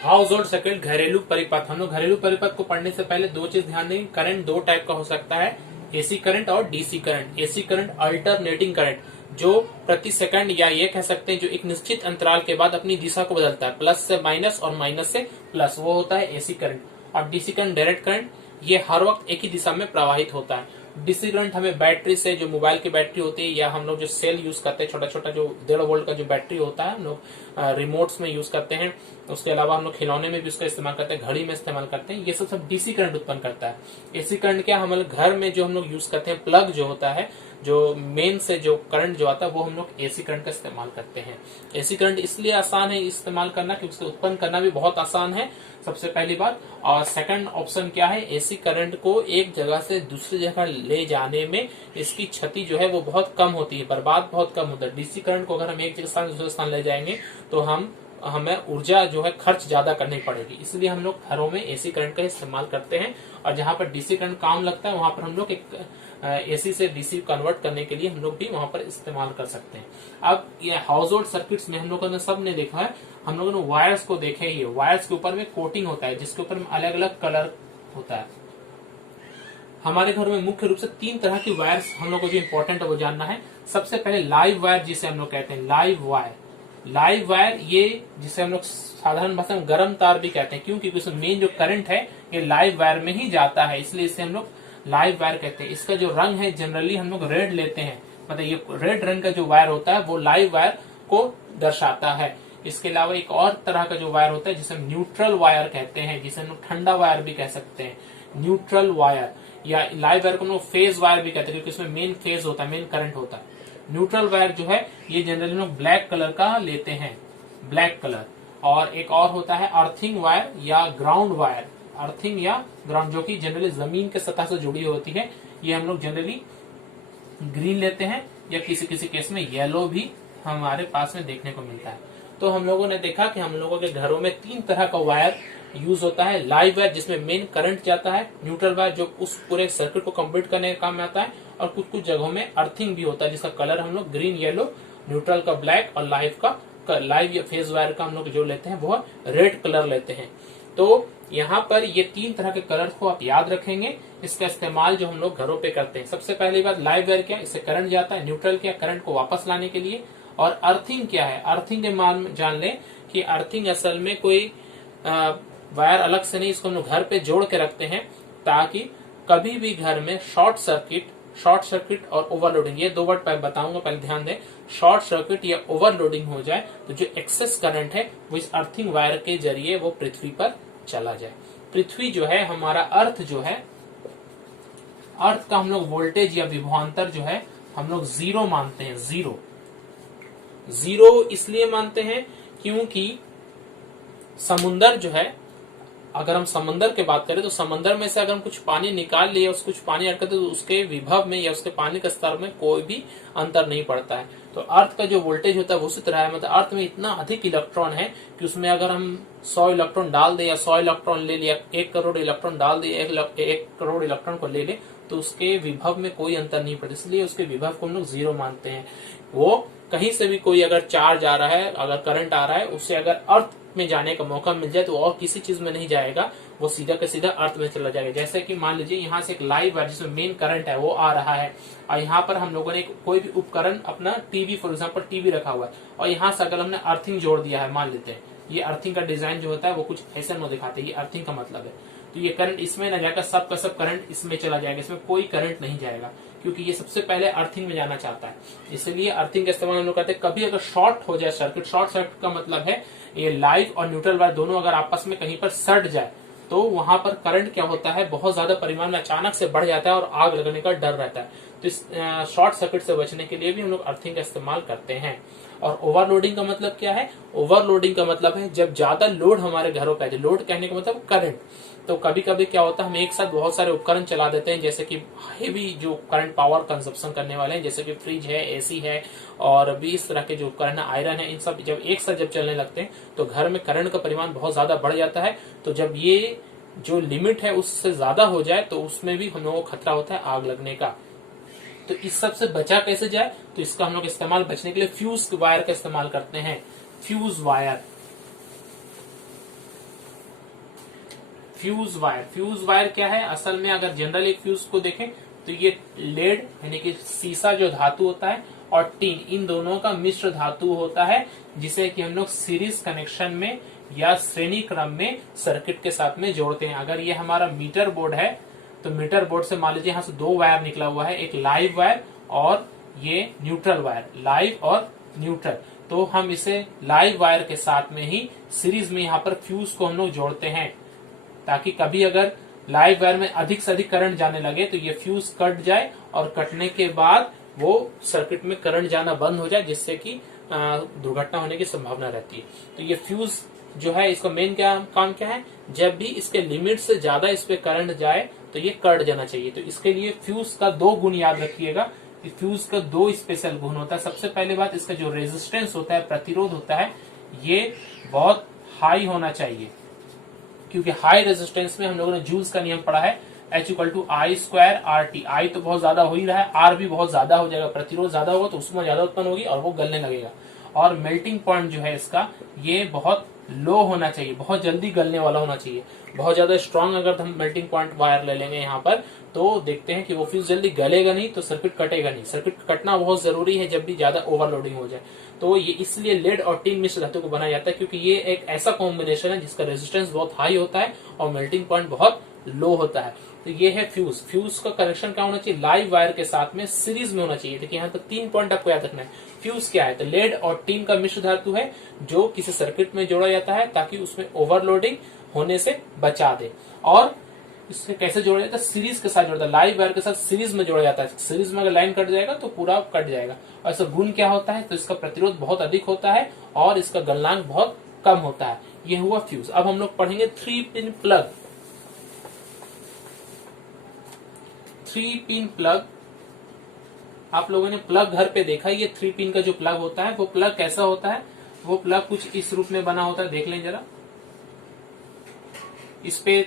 House hold circuit, घरेलू परिपथ। हम लोग घरेलू परिपथ को पढ़ने से पहले दो चीज ध्यान देंगे। करंट दो टाइप का हो सकता है, एसी करंट और DC current. AC current alternating current, जो प्रति सेकंड या ये कह सकते हैं जो एक निश्चित अंतराल के बाद अपनी दिशा को बदलता है, प्लस से माइनस और माइनस से प्लस, वो होता है एसी करंट। और डीसी करंट डायरेक्ट करंट, ये हर वक्त एक ही दिशा में प्रवाहित होता है। डीसी करंट हमें बैटरी से, जो मोबाइल की बैटरी होती है या हम लोग जो सेल यूज करते हैं, छोटा छोटा जो 1.5 वोल्ट का जो बैटरी होता है, हम लोग रिमोट्स में यूज करते हैं। उसके अलावा हम लोग खिलौने में भी उसका इस्तेमाल करते हैं, घड़ी में इस्तेमाल करते हैं। ये सब डीसी करंट उत्पन्न करता है। एसी करंट क्या, हम लोग घर में जो हम लोग यूज करते हैं, प्लग जो होता है, जो मेन से जो करंट जो आता है, वो हम लोग एसी करंट का इस्तेमाल करते हैं। एसी करंट इसलिए आसान है इस्तेमाल करना क्योंकि उसको उत्पन्न करना भी बहुत आसान है, सबसे पहली बात। और सेकंड ऑप्शन क्या है, एसी करंट को एक जगह से दूसरी जगह ले जाने में इसकी क्षति जो है वो बहुत कम होती है, बर्बाद बहुत कम होता है। डीसी करंट को अगर हम एक जगह से दूसरे स्थान ले जाएंगे तो हमें ऊर्जा जो है खर्च ज्यादा करनी पड़ेगी, इसलिए हम लोग घरों में एसी करंट का इस्तेमाल करते हैं। और जहां पर डीसी करंट काम लगता है वहां पर हम लोग एक एसी से डीसी कन्वर्ट करने के लिए हम लोग भी वहां पर इस्तेमाल कर सकते हैं। अब ये हाउस होल्ड सर्किट्स में हम लोगों ने सबने देखा है, हम लोगों ने वायर्स को देखे ही, वायर्स के ऊपर में कोटिंग होता है जिसके ऊपर में अलग अलग कलर होता है। हमारे घर में मुख्य रूप से 3 तरह की वायर्स हम लोग को जो इम्पोर्टेंट है वो जानना है। सबसे पहले लाइव वायर, जिसे हम लोग कहते हैं लाइव वायर। लाइव वायर ये जिसे हम लोग साधारण भाषा में गर्म तार भी कहते हैं, क्योंकि उसमें मेन जो करंट है ये लाइव वायर में ही जाता है, इसलिए इसे हम लोग लाइव वायर कहते हैं। इसका जो रंग है जनरली हम लोग रेड लेते हैं, मतलब ये रेड रंग का जो वायर होता है वो लाइव वायर को दर्शाता है। इसके अलावा एक और तरह का जो वायर होता है जिसे हम न्यूट्रल वायर कहते हैं, जिसे हम लोग ठंडा वायर भी कह सकते हैं, न्यूट्रल वायर। या लाइव वायर को हम लोग फेज वायर भी कहते हैं क्योंकि उसमें मेन फेज होता है, मेन करंट होता है। न्यूट्रल वायर जो है ये जनरली लोग ब्लैक कलर का लेते हैं, ब्लैक कलर। और एक और होता है अर्थिंग वायर या ग्राउंड वायर, अर्थिंग या ग्राउंड, जो कि जनरली जमीन के सतह से जुड़ी होती है। ये हम लोग जनरली ग्रीन लेते हैं या किसी किसी केस में येलो भी हमारे पास में देखने को मिलता है। तो हम लोगों ने देखा कि हम लोगों के घरों में 3 तरह का वायर यूज होता है। लाइव वायर जिसमें मेन करंट जाता है, न्यूट्रल वायर जो उस पूरे सर्किट को कंप्लीट करने का काम में आता है, और कुछ कुछ जगहों में अर्थिंग भी होता है जिसका कलर हम लोग ग्रीन, येलो, न्यूट्रल का ब्लैक और लाइव या फेज वायर का हम लोग जो लेते हैं वो रेड कलर लेते हैं। तो यहाँ पर ये 3 तरह के कलर को आप याद रखेंगे, इसका इस्तेमाल जो हम लोग घरों पे करते हैं। सबसे पहली बात लाइव वायर क्या, इससे करंट जाता है। न्यूट्रल क्या, करंट को वापस लाने के लिए। और अर्थिंग क्या है, अर्थिंग के मान जान लें कि अर्थिंग असल में कोई वायर अलग से नहीं, इसको हम लोग घर पे जोड़ के रखते हैं ताकि कभी भी घर में शॉर्ट सर्किट और ओवरलोडिंग, ये 2 वर्ड बताऊंगा, पहले ध्यान दें। शॉर्ट सर्किट या ओवरलोडिंग हो जाए तो जो एक्सेस करंट है वो इस अर्थिंग वायर के जरिए वो पृथ्वी पर चला जाए। पृथ्वी जो है हमारा अर्थ जो है, अर्थ का हम लोग वोल्टेज या विभवांतर जो है हम लोग 0 मानते हैं। जीरो इसलिए मानते हैं क्योंकि समुंदर जो है, अगर हम समंदर की बात करें तो समंदर में से अगर हम कुछ पानी निकाल लिए, कुछ पानी ऐड करते तो उसके विभव में या उसके पानी के स्तर में कोई भी अंतर नहीं पड़ता है। तो अर्थ का जो वोल्टेज होता है वो उसी तरह है, मतलब अर्थ में इतना अधिक इलेक्ट्रॉन है कि उसमें अगर हम 100 इलेक्ट्रॉन डाल दे या 100 इलेक्ट्रॉन ले लिया, 1 करोड़ इलेक्ट्रॉन डाल दे, 1 करोड़ इलेक्ट्रॉन को ले ले, तो उसके विभव में कोई अंतर नहीं पड़ता, इसलिए उसके विभव को हम लोग 0 मानते हैं। वो कहीं से भी कोई अगर चार्ज आ रहा है, अगर करंट आ रहा है, उससे अगर अर्थ में जाने का मौका मिल जाए तो और किसी चीज में नहीं जाएगा, वो सीधा का सीधा अर्थ में चला जाएगा। जैसे कि मान लीजिए यहाँ से एक लाइव है जिसमें मेन करंट है वो आ रहा है, और यहाँ पर हम लोगों ने कोई भी उपकरण, अपना टीवी फॉर एग्जाम्पल टीवी रखा हुआ है, और यहाँ से अगर हमने अर्थिंग जोड़ दिया है, मान लेते हैं ये अर्थिंग का डिजाइन जो होता है वो कुछ ऐसा न दिखाते हैं, ये अर्थिंग का मतलब है। तो ये करंट इसमें न जाकर सब का सब करंट इसमें चला जाएगा, इसमें कोई करंट नहीं जाएगा क्योंकि ये सबसे पहले अर्थिंग में जाना चाहता है। इसलिए अर्थिंग का इस्तेमाल हम लोग करते हैं। कभी अगर शॉर्ट हो जाए सर्किट, शॉर्ट सर्किट का मतलब है ये लाइव और न्यूट्रल वायर दोनों अगर आपस में कहीं पर सट जाए तो वहां पर करंट क्या होता है, बहुत ज्यादा परिमाण में अचानक से बढ़ जाता है और आग लगने का डर रहता है। तो इस शॉर्ट सर्किट से बचने के लिए भी हम लोग अर्थिंग का इस्तेमाल करते हैं। और ओवरलोडिंग का मतलब क्या है, ओवरलोडिंग का मतलब है जब ज्यादा लोड हमारे घरों पे, लोड कहने का मतलब करंट। तो कभी कभी क्या होता है, हम एक साथ बहुत सारे उपकरण चला देते हैं, जैसे कि हेवी जो करंट पावर कंजप्शन करने वाले हैं, जैसे कि फ्रिज है, एसी है, और भी इस तरह के जो उपकरण है, आयरन है, इन सब जब एक साथ जब चलने लगते हैं तो घर में करंट का परिमाण बहुत ज्यादा बढ़ जाता है। तो जब ये जो लिमिट है उससे ज्यादा हो जाए तो उसमें भी हम लोगों को खतरा होता है आग लगने का। तो इस सब से बचा कैसे जाए, तो इसका हम लोग इस्तेमाल बचने के लिए फ्यूज वायर का इस्तेमाल करते हैं। फ्यूज वायर, फ्यूज वायर क्या है? असल में अगर जनरल एक फ्यूज को देखें तो ये लेड यानी कि सीसा जो धातु होता है और टीन, इन दोनों का मिश्र धातु होता है, जिसे कि हम लोग सीरीज कनेक्शन में या श्रेणी क्रम में सर्किट के साथ में जोड़ते हैं। अगर ये हमारा मीटर बोर्ड है तो मीटर बोर्ड से मान लीजिए यहाँ से दो वायर निकला हुआ है, एक लाइव वायर और ये न्यूट्रल वायर, लाइव और न्यूट्रल। तो हम इसे लाइव वायर के साथ में ही सीरीज में यहाँ पर फ्यूज को हम लोग जोड़ते हैं, ताकि कभी अगर लाइव वायर में अधिक से अधिक करंट जाने लगे तो ये फ्यूज कट जाए और कटने के बाद वो सर्किट में करंट जाना बंद हो जाए, जिससे कि दुर्घटना होने की संभावना रहती है। तो ये फ्यूज जो है इसका मेन काम क्या है? जब भी इसके लिमिट से ज्यादा इस पे करंट जाए तो ये कट जाना चाहिए। तो इसके लिए फ्यूज का दो गुण याद रखिएगा। फ्यूज का दो स्पेशल गुण होता है। सबसे पहले बात, इसका जो रेजिस्टेंस होता है, प्रतिरोध होता है, ये बहुत हाई होना चाहिए, क्योंकि हाई रेजिस्टेंस में हम लोगों ने जूल्स का नियम पढ़ा है, H=I² RT। आई तो बहुत ज्यादा हो ही रहा है, आर भी बहुत ज्यादा हो जाएगा, प्रतिरोध ज्यादा होगा तो उसमें ज्यादा उत्पन्न होगी और वो गलने लगेगा। और मेल्टिंग पॉइंट जो है इसका, ये बहुत लो होना चाहिए, बहुत जल्दी गलने वाला होना चाहिए। बहुत ज्यादा स्ट्रांग अगर हम मेल्टिंग पॉइंट वायर ले लेंगे यहाँ पर तो देखते हैं कि वो फ्यूज जल्दी गलेगा नहीं, तो सर्किट कटेगा नहीं। सर्किट कटना बहुत जरूरी है जब भी ज्यादा ओवरलोडिंग हो जाए। तो ये इसलिए लेड और टिन मिश्र धातु को बनाया जाता है, क्योंकि ये एक ऐसा कॉम्बिनेशन है जिसका रेजिस्टेंस बहुत हाई होता है और मेल्टिंग पॉइंट बहुत लो होता है। तो ये है फ्यूज। फ्यूज का कनेक्शन क्या होना चाहिए? लाइव वायर के साथ में सीरीज में होना चाहिए। देखिए यहाँ तक 3 पॉइंट आपको याद रखना है। फ्यूज क्या है? तो लेड और टिन का मिश्र धातु है जो किसी सर्किट में जोड़ा जाता है ताकि उसमें ओवरलोडिंग होने से बचा दे। और इससे कैसे जोड़ा जाता है? सीरीज के साथ जोड़ता है, लाइव वायर के साथ सीरीज में जोड़ा जाता है। सीरीज में अगर लाइन कट जाएगा तो पूरा कट जाएगा। और इसका गुण क्या होता है? तो इसका प्रतिरोध बहुत अधिक होता है और इसका गलनांक बहुत कम होता है। ये हुआ फ्यूज। अब हम लोग पढ़ेंगे 3 पिन प्लग। 3 पिन प्लग, आप लोगों ने प्लग घर पे देखा, ये 3 पिन का जो प्लग होता है वो प्लग कैसा होता है? वो प्लग कुछ इस रूप में बना होता है, देख लें जरा। इस पे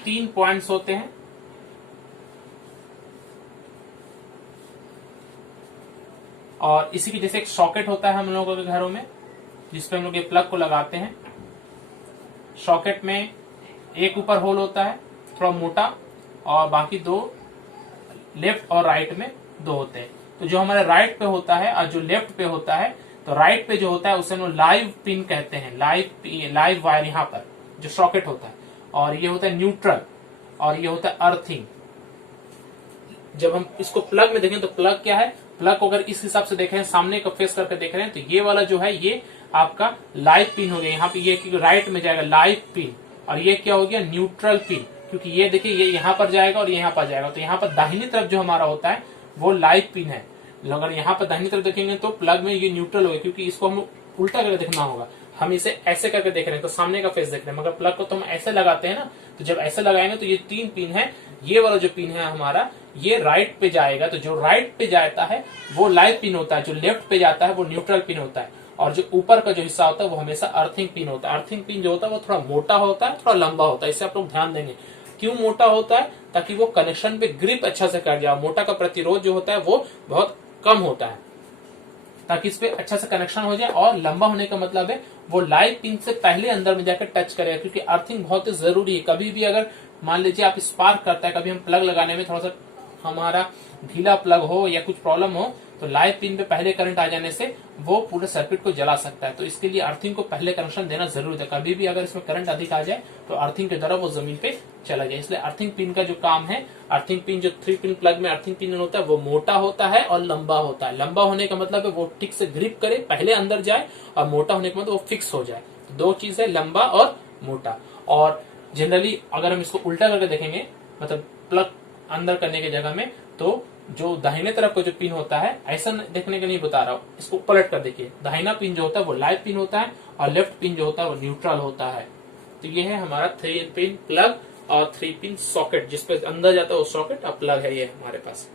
3 पॉइंट्स होते हैं और इसी की जैसे एक सॉकेट होता है हम लोगों के घरों में, जिसपे हम लोग ये प्लग को लगाते हैं। सॉकेट में एक ऊपर होल होता है थोड़ा मोटा और बाकी 2 लेफ्ट और राइट में 2 होते हैं। तो जो हमारे राइट पे होता है और जो लेफ्ट पे होता है, तो राइट पे जो होता है उसे हम लाइव पिन कहते हैं। लाइव वायर यहाँ पर जो सॉकेट होता है, और ये होता है न्यूट्रल और ये होता है अर्थिंग। जब हम इसको प्लग में देखें तो प्लग क्या है? प्लग को अगर इस हिसाब से देखें, सामने का फेस करके देख रहे हैं, तो ये वाला जो है ये आपका लाइव पिन हो गया। यहाँ पे ये राइट में जाएगा लाइव पिन, और ये क्या हो गया? न्यूट्रल पिन, क्योंकि ये देखिए ये यहाँ पर जाएगा और ये यहाँ पर जाएगा। तो यहाँ पर दाहिनी तरफ जो हमारा होता है वो लाइव पिन है। अगर यहाँ पर दाहिनी तरफ देखेंगे तो प्लग में ये न्यूट्रल होगा, क्योंकि इसको हम उल्टा करके देखना होगा। हम इसे ऐसे करके देख रहे हैं तो सामने का फेस देख रहे हैं, मगर प्लग को तो हम ऐसे लगाते हैं ना। तो जब ऐसे लगाएंगे तो ये 3 पिन है, ये वाला जो पिन है हमारा ये राइट पे जाएगा। तो जो राइट पे जाता है वो लाइव पिन होता है, जो लेफ्ट पे जाता है वो न्यूट्रल पिन होता है, और जो ऊपर का जो हिस्सा होता है वो हमेशा अर्थिंग पिन होता है। अर्थिंग पिन जो होता है वो थोड़ा मोटा होता है, थोड़ा लंबा होता है। इससे आप लोग ध्यान देंगे। क्यों मोटा होता है? ताकि वो कनेक्शन पे ग्रिप अच्छा से कर जाए। मोटा का प्रतिरोध जो होता है वो बहुत कम होता है, ताकि इस पे अच्छा से कनेक्शन हो जाए। और लंबा होने का मतलब है वो लाइव पिन से पहले अंदर में जाकर टच करेगा, क्योंकि अर्थिंग बहुत ही जरूरी है। कभी भी अगर मान लीजिए आप स्पार्क करता है, कभी हम प्लग लगाने में थोड़ा सा हमारा ढीला प्लग हो या कुछ प्रॉब्लम हो, तो लाइव पिन पे पहले करंट आ जाने से वो पूरे सर्किट को जला सकता है। तो इसके लिए अर्थिंग को पहले कनेक्शन देना जरूरी है। कभी भी अगर इसमें करंट अधिक आ जाए तो अर्थिंग के द्वारा वो जमीन पे चला जाए। इसलिए अर्थिंग पिन का जो काम है, अर्थिंग पिन जो 3 पिन प्लग में अर्थिंग पिन होता है वो मोटा होता है और लंबा होता है। लंबा होने का मतलब है वो ठीक से ग्रिप करे, पहले अंदर जाए, और मोटा होने का मतलब वो फिक्स हो जाए। दो चीज है, लंबा और मोटा। और जनरली अगर हम इसको उल्टा करके देखेंगे, मतलब प्लग अंदर करने की जगह में, तो जो दाहिने तरफ का जो पिन होता है, ऐसा देखने के नहीं बता रहा हूं, इसको पलट कर देखिए। दाहिना पिन जो होता है वो लाइव पिन होता है और लेफ्ट पिन जो होता है वो न्यूट्रल होता है। तो ये है हमारा 3 पिन प्लग और 3 पिन सॉकेट, जिसपे अंदर जाता है वो सॉकेट और प्लग है ये हमारे पास।